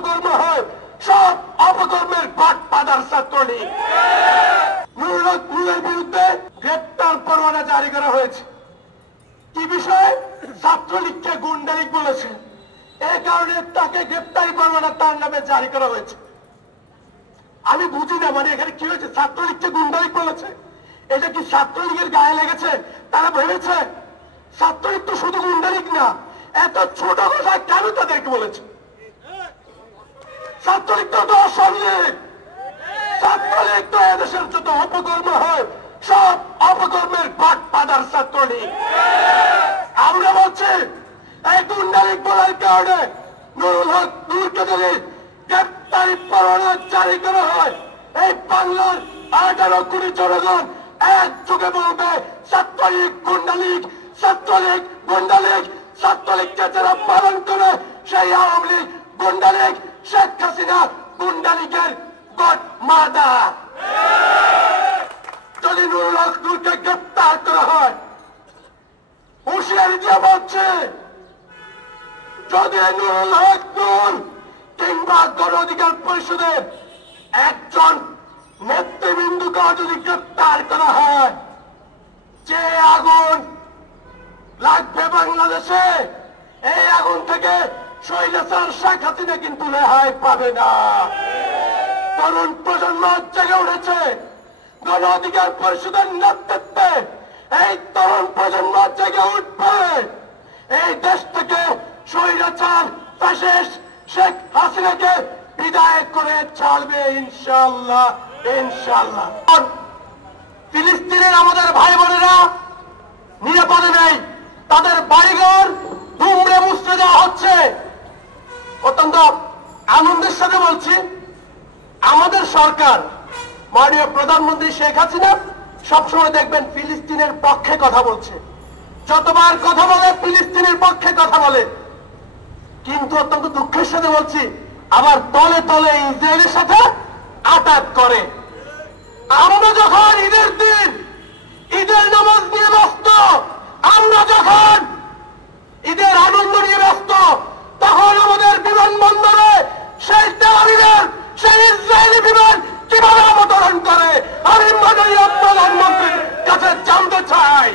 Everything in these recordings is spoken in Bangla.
অপকর্ম হয় সব অপকর্মের গডফাদার ছাত্রলীগ। নুরুলের বিরুদ্ধে গ্রেপ্তার পরোয়ানা জারি করা হয়েছে। কি বিষয়ে? ছাত্রলীগকে গুন্ডালিগ বলেছে, এই কারণে তাকে গ্রেপ্তারি পরোয়ানা তার নামে জারি করা হয়েছে। আমি বুঝি না, মানে এখানে কি হয়েছে? ছাত্রলীগকে গুন্ডালিগ বলেছে, এটা কি ছাত্রলীগের গায়ে লেগেছে? তারা ভেবেছে ছাত্রলীগ তো শুধু গুন্ডালিগ না, এত ছোট কথা কেন তাদেরকে বলেছে? ছাত্রলীগ তো দর্শন লীগ, ছাত্রলীগ তো এদেশের যত অপকর্ম হয় সব অপকর্মের গডফাদার ছাত্রলীগ। আমরা বলছি এই গুন্ডালিগ বলার কারণে নুরুল হক নূরকে যদি গ্রেপ্তারি পরোয়ানা জারি করা হয়, এই বাংলার 18 কোটি জনগণ এক যুগে বলবে ছাত্রলীগ গুন্ডালিগ, ছাত্রলীগ গুন্ডালিগ। ছাত্রলীগকে যারা পালন করে সেই আওয়ামী লীগ গুন্ডালিগ, শেখ হাসিনা গুন্ডালিগের গডমাদার। যদি নুরুল হক নূরকে গ্রেপ্তার করা হয়, হুঁশিয়ারি দিয়ে বলছে যদি নুরুল হক নূর কিংবা গণ অধিকার পরিষদের একজন নেতৃবৃন্দকে যদি গ্রেপ্তার করা হয়, যে আগুন লাগবে বাংলাদেশে, এই আগুন থেকে স্বৈরাচার শেখ হাসিনা কিন্তু রেহাই পাবে না। তরুণ প্রজন্ম জেগে উঠেছে গণ অধিকার পরিষদের নেতৃত্বে। এই তরুণ প্রজন্ম জেগে উঠবে, এই দেশ থেকে স্বৈরাচার ফ্যাসিস্ট শেখ হাসিনাকে বিদায় করে ছাড়বে ইনশাআল্লাহ, ইনশাআল্লাহ। ফিলিস্তিনের আমাদের ভাই বোনেরা নিরাপদে নেই, তাদের বাড়িঘর দুমড়ে মুচড়ে দেওয়া হচ্ছে। অত্যন্ত আনন্দের সাথে বলছি, আমাদের সরকার মাননীয় প্রধানমন্ত্রী শেখ হাসিনা সবসময় দেখবেন ফিলিস্তিনের পক্ষে কথা বলছে, যতবার কথা বলে ফিলিস্তিনের পক্ষে কথা বলে। কিন্তু অত্যন্ত দুঃখের সাথে বলছি, আবার তলে তলে ইসরায়েলের সাথে আটাক করে। আমরা যখন ঈদের দিন ঈদের নামাজ নিয়ে ব্যস্ত, আমরা যখন ঈদের আনন্দ নিয়ে ব্যস্ত, তখন আমাদের বিমানবন্দরে সেই তেল আবিবের সেই ইসরায়েলি বিমান কিভাবে অবতরণ করে আমি মাননীয় প্রধানমন্ত্রীর কাছে জানতে চাই।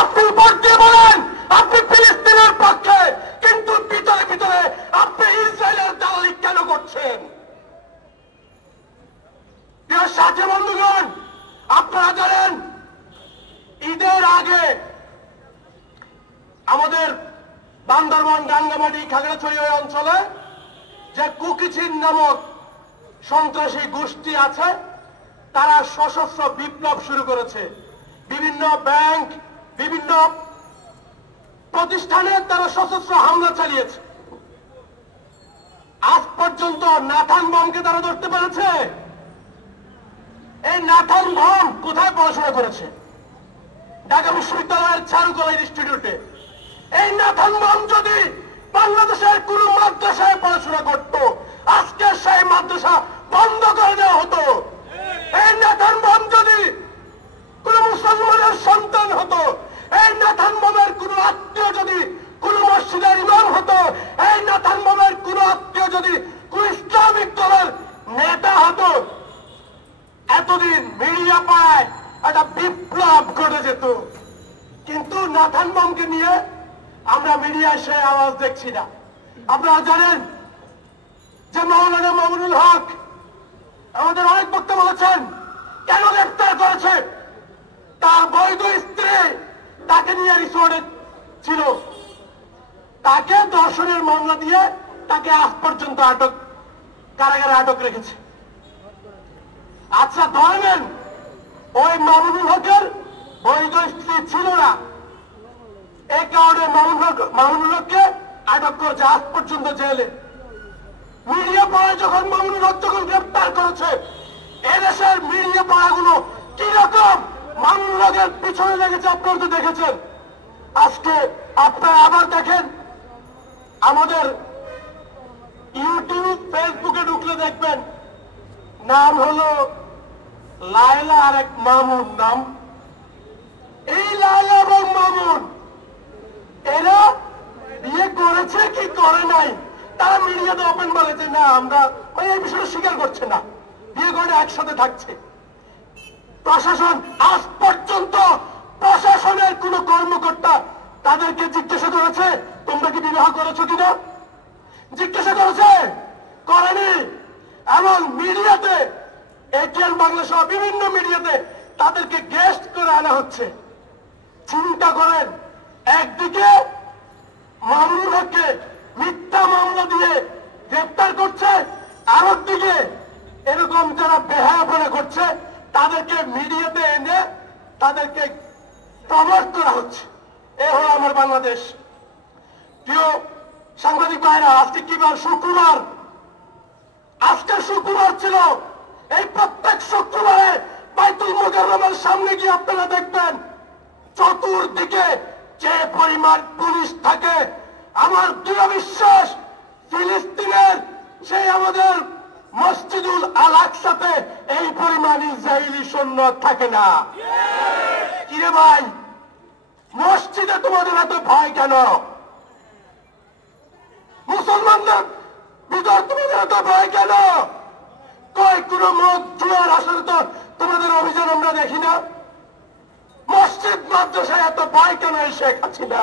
আপনি ভোট দিয়ে বলেন আপনি ফিলিস্তিনের পক্ষে, কিন্তু ভিতরে ভিতরে আপনি ইসরায়েলের দালালি কেন করছেন? প্রিয় সাথী বন্ধুগণ, আপনারা জানেন ঈদের আগে আমাদের বান্দরবান, রাঙ্গামাটি, খাগড়াছড়ি ওই অঞ্চলে যে কুকিচিন নামক সন্ত্রাসী গোষ্ঠী আছে, তারা সশস্ত্র বিপ্লব শুরু করেছে। বিভিন্ন ব্যাংক, বিভিন্ন প্রতিষ্ঠানে তারা সশস্ত্র হামলা চালিয়েছে। আজ পর্যন্ত নাথান বমকে তারা ধরতে পেরেছে। এই নাথান বম কোথায় পড়াশোনা করেছে? ঢাকা বিশ্ববিদ্যালয়ের চারুকলা ইনস্টিটিউটে। এই নাথান বম যদি বাংলাদেশের কোন মাদ্রাসায় পড়াশোনা করত, আজকে সেই মাদ্রাসা বন্ধ করে দেওয়া হতো। এই নাথান বম যদি কোন মুসলমানের সন্তান হতো, এই নাথান বমের কোন আত্মীয় যদি কোন মসজিদের ইমাম হতো, এই নাথান বমের কোন আত্মীয় যদি কোন ইসলামিক দলের নেতা হতো, এতদিন মিডিয়া পায় একটা বিপ্লব ঘটে যেত। কিন্তু নাথান বমকে নিয়ে আমরা মিডিয়ায় সে আওয়াজ দেখছি না। আপনারা জানেন যে মাওলানা মামুনুল হক আমাদের অনেক বক্তব্য বলেছেন কেন গ্রেফতার করেছে? তার বৈধ স্ত্রী তাকে নিয়ে রিসোর্টে ছিল, তাকে ধর্ষণের মামলা দিয়ে তাকে আজ পর্যন্ত আটক, কারাগারে আটক রেখেছে। আচ্ছা ধরেন ওই মামুনুল হকের বৈধ স্ত্রী ছিল না, এই কারণে মামুনুল হককে আটক করেছে আজ পর্যন্ত জেলে। মিডিয়া পাড়া যখন মামুনুল হক যখন গ্রেপ্তার করেছে, এদেশের মিডিয়া পাড়াগুলো কিরকম মামুনুল হকের পিছনে লেগেছে আপনারা তো দেখেছেন। আজকে আপনারা আবার দেখেন, আমাদের ইউটিউব ফেসবুকে ঢুকলে দেখবেন নাম হলো লায়লা আর এক মামুন নাম। এই লায়লা এবং মামুন এরা বিয়ে করেছে কি করে নাই তারা মিডিয়াতে ওপেন বলে যে না আমরা এই বিষয়টা স্বীকার করছে না, বিয়ে করে একসাথে থাকছে। প্রশাসন আজ পর্যন্ত প্রশাসনের কোন কর্মকর্তা তাদেরকে জিজ্ঞাসা করেছে তোমরা কি বিবাহ করেছো কিনা? জিজ্ঞাসা করেছে? করেনি। এবং মিডিয়াতে এটিএন বাংলা সহ বিভিন্ন মিডিয়াতে তাদেরকে গেস্ট করে আনা হচ্ছে। চিন্তা করেন, একদিকে মামুনুল হককে মিথ্যা মামলা দিয়ে গ্রেফতার করছে, আরেকদিকে এরকম যারা বেহায়াপনা করছে তাদেরকে মিডিয়াতে এনে তাদেরকে প্রমোট করা হচ্ছে। এ হলো আমার বাংলাদেশ। প্রিয় সাংবাদিক ভাইরা, আজকে কি বার? শুক্রবার। আজকে শুক্রবার ছিল। এই প্রত্যেক শুক্রবারে বাইতুল মুকাররমের সামনে গিয়ে আপনারা দেখবেন চতুর্দিকে যে পরিমাণ পুলিশ থাকে। আমার দৃঢ় বিশ্বাস ফিলিস্তিনের সেই আমাদের মসজিদুল আল আকসাতে এই পরিমাণ ইসরায়েলি সৈন্য থাকে না। কিরে ভাই, মসজিদে তোমাদের এত ভয় কেন? মুসলমানদের ভিতর তোমাদের এত ভয় কেন? কয় কোন মত জুয়ার আসলে তো তোমাদের অভিযান আমরা দেখি না। মসজিদ মাদ্রাসায় এত ভয় কেন এই শেখ হাসিনা?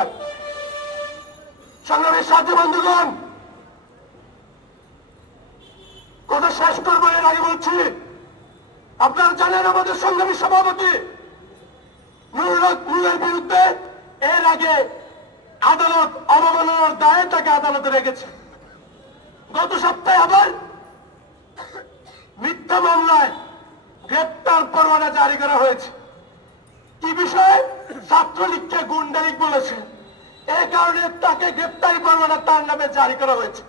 সংগ্রামী সাথী বন্ধুগণ, কথা শেষ করবো এর আগে বলছি, আপনারা জানেন আমাদের সংগ্রামী সভাপতি নুরের বিরুদ্ধে এর আগে আদালত অবমাননার দায়ে তাকে আদালতে রেখেছে। গত সপ্তাহে আবার মিথ্যা মামলায় গ্রেপ্তার পরোয়ানা জারি করা হয়েছে। কি বিষয়ে? ছাত্রলীগকে গুন্ডালিগ বলেছে, এই কারণে তাকে গ্রেপ্তারি পরোয়ানা তার নামে জারি করা হয়েছে।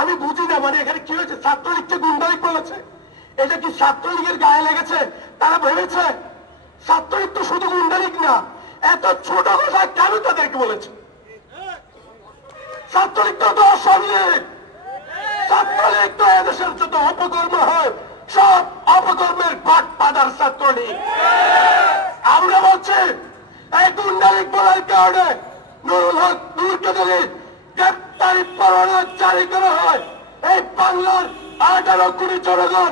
আমি বুঝি না, মানে এখানে কি হয়েছে? ছাত্রলীগকে গুন্ডালিগ বলেছে, এটা কি ছাত্রলীগের গায়ে লেগেছে? তারা ভেবেছে ছাত্রলীগ তো শুধু গুন্ডালিগ না, এত ছোট কথা কেন তাদেরকে বলেছে? ছাত্রলীগ তো দর্শন লীগ। ছাত্রলীগ তো এদেশের যত অপকর্ম হয় সব অপকর্মের গডফাদার ছাত্রলীগ। আমরা বলছি এই গুন্ডালিগ বলার কারণে নুরুল হক নূরকে যদি গ্রেপ্তারি পরোয়ানা জারি করা হয়, এই বাংলার 18 কোটি জনগণ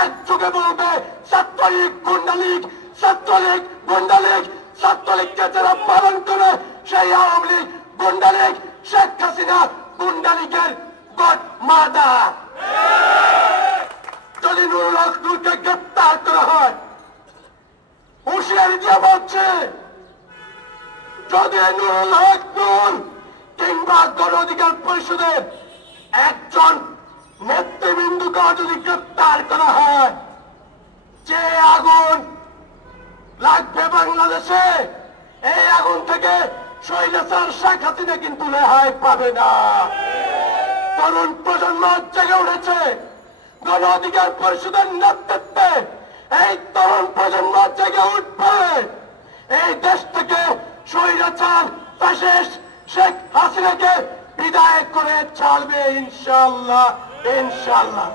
এক যুগে বলবে ছাত্রলীগ গুন্ডালিগ, ছাত্রলীগ গুন্ডালিগ। ছাত্রলীগকে যারা পালন করে সেই আওয়ামী লীগ গুন্ডালিগ, শেখ হাসিনা গুন্ডালিগের গডমাদার। যদি নুরুল হক নূরকে গ্রেপ্তার করা হয়, হুঁশিয়ারি দিয়ে বলছে যদি নুরুল হক নূর কিংবা গণ অধিকার পরিষদের একজন নেতৃবৃন্দকে যদি গ্রেপ্তার করা হয়, যে আগুন লাগবে বাংলাদেশে, এই আগুন থেকে স্বৈরাচার শেখ হাসিনা কিন্তু রেহাই পাবে না। তরুণ প্রজন্ম জেগে উঠেছে গণ অধিকার পরিষদের নেতৃত্বে। এই তরুণ প্রজন্ম জেগে উঠবে, এই দেশ থেকে স্বৈরাচার ফ্যাসিস্ট শেখ হাসিনাকে বিদায় করে ছাড়বে ইনশাআল্লাহ, ইনশাআল্লাহ।